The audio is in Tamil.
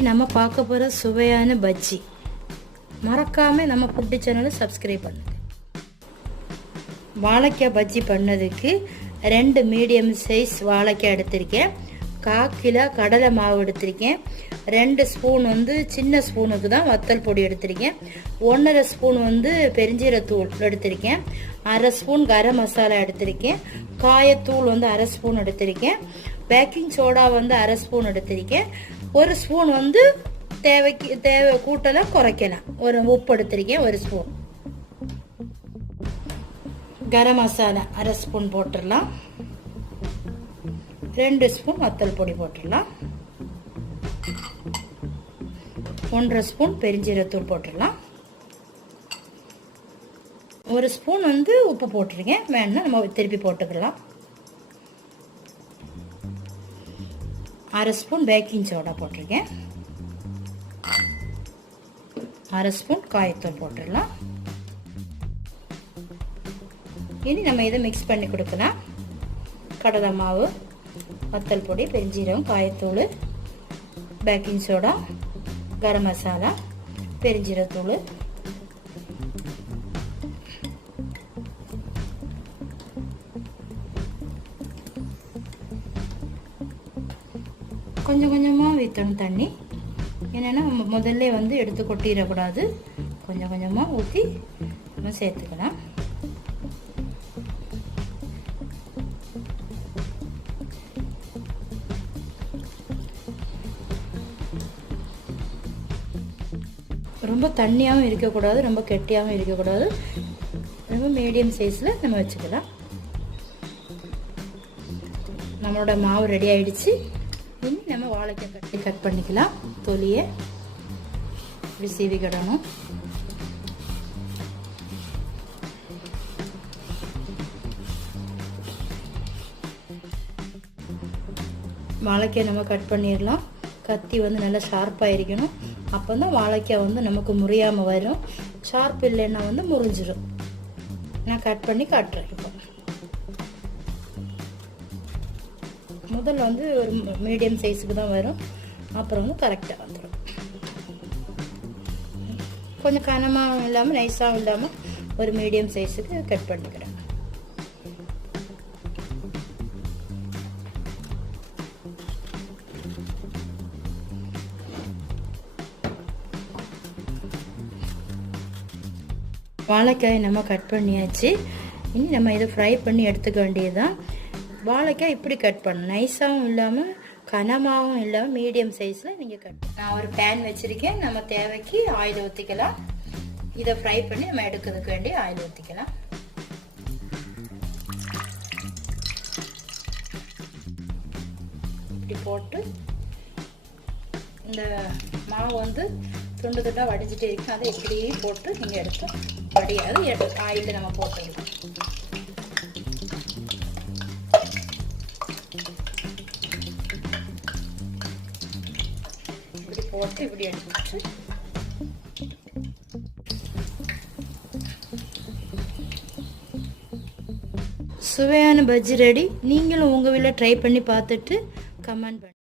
இன்னைக்கு நம்ம பார்க்க போகிற சுவையான பஜ்ஜி. மறக்காம நம்ம ஃபுட்டி சேனலை சப்ஸ்கிரைப் பண்ணுங்க. வாழைக்காய் பஜ்ஜி பண்ணதுக்கு 2 மீடியம் சைஸ் வாழைக்காய் எடுத்திருக்கேன். 1/4 கிலோ கடலை மாவு எடுத்திருக்கேன். 2 ஸ்பூன் சின்ன ஸ்பூனுக்கு தான் வத்தல் பொடி எடுத்திருக்கேன். 1/2 ஸ்பூன் பெருஞ்சீரத்தூள் எடுத்திருக்கேன். 1/2 ஸ்பூன் கரம் மசாலா எடுத்திருக்கேன். காயத்தூள் 1/2 ஸ்பூன் எடுத்திருக்கேன். பேக்கிங் சோடா 1/2 ஸ்பூன் எடுத்திருக்கேன். 1 ஸ்பூன் தேவை கூட்டலாம் குறைக்கலாம். ஒரு உப்பு எடுத்திருக்கேன். 1 ஸ்பூன் கரம் மசாலா 1/2 ஸ்பூன் போட்டுடலாம். 2 ஸ்பூன் வத்தல் பொடி போட்டுடலாம். 1/2 ஸ்பூன் பெருஞ்சீரத்தூள் போட்டுடலாம். 1 ஸ்பூன் உப்பு போட்டிருக்கேன். வேணும்னா நம்ம திருப்பி போட்டுக்கலாம். 1/2 ஸ்பூன் பேக்கிங் சோடா போட்டிருக்கேன். 1/2 ஸ்பூன் காயத்தூள் போட்டுடலாம். இனி நம்ம இதை மிக்ஸ் பண்ணி கொடுக்கலாம். கடலை மாவு, வத்தல் பொடி, பெருஞ்சீரகம், காயத்தூள், பேக்கிங் சோடா, கரம் மசாலா, பெருஞ்சீரத்தூள், கொஞ்சம் கொஞ்சமாக ஊற்றணும் தண்ணி. என்னென்னா முதல்ல எடுத்து கொட்டிடக்கூடாது. கொஞ்சம் கொஞ்சமாக ஊற்றி நம்ம சேர்த்துக்கலாம். ரொம்ப தண்ணியாகவும் இருக்கக்கூடாது, ரொம்ப கெட்டியாகவும் இருக்கக்கூடாது. ரொம்ப மீடியம் சைஸில் நம்ம வச்சுக்கலாம். நம்மளோட மாவு ரெடி ஆயிடுச்சு. இனி நம்ம வாழைக்காய் கட் பண்ணிக்கலாம். தொலியை இப்படி சீவிக்கிடணும். வாழைக்காய் நம்ம கட் பண்ணிடலாம். கத்தி நல்லா ஷார்ப்பாக இருக்கணும். அப்போ தான் வாழைக்காய் நமக்கு முறியாமல் வரும். ஷார்ப் இல்லைன்னா முறிஞ்சிடும். நான் கட் பண்ணி காட்டுறேன். இப்போ முதல்ல ஒரு மீடியம் சைஸுக்கு தான் வரும். அப்புறம் கரெக்டாக வந்துடும். கொஞ்சம் கனமாகவும் இல்லாமல் நைஸாகவும் இல்லாமல் ஒரு மீடியம் சைஸுக்கு கட் பண்ணிக்கிறேன். வாழைக்காய் நம்ம கட் பண்ணியாச்சு. இனி நம்ம இதை ஃப்ரை பண்ணி எடுத்துக்க வேண்டியதுதான். வாழைக்காய் இப்படி கட் பண்ணணும். நைஸாகவும் இல்லாமல் கனமாகவும் இல்லாமல் மீடியம் சைஸில் நீங்கள் கட். நான் ஒரு பேன் வச்சுருக்கேன். நம்ம தேவைக்கு ஆயில் ஊற்றிக்கலாம். இதை ஃப்ரை பண்ணி நம்ம எடுக்கிறதுக்கு வேண்டி ஆயில் ஊற்றிக்கலாம். இப்படி போட்டு இந்த மாவு துண்டு துண்டாக வடிஞ்சிட்டே இருக்கும். அதை இப்படியே போட்டு நீங்கள் எடுத்து வடியாது ஆயிலில் நம்ம போட்டுக்கலாம். போட்டு இப்படி எடுத்து சுவையான பஜ்ஜி ரெடி. நீங்களும் உங்கள் வீட்டில் ட்ரை பண்ணி பார்த்துட்டு கமெண்ட் பண்ணி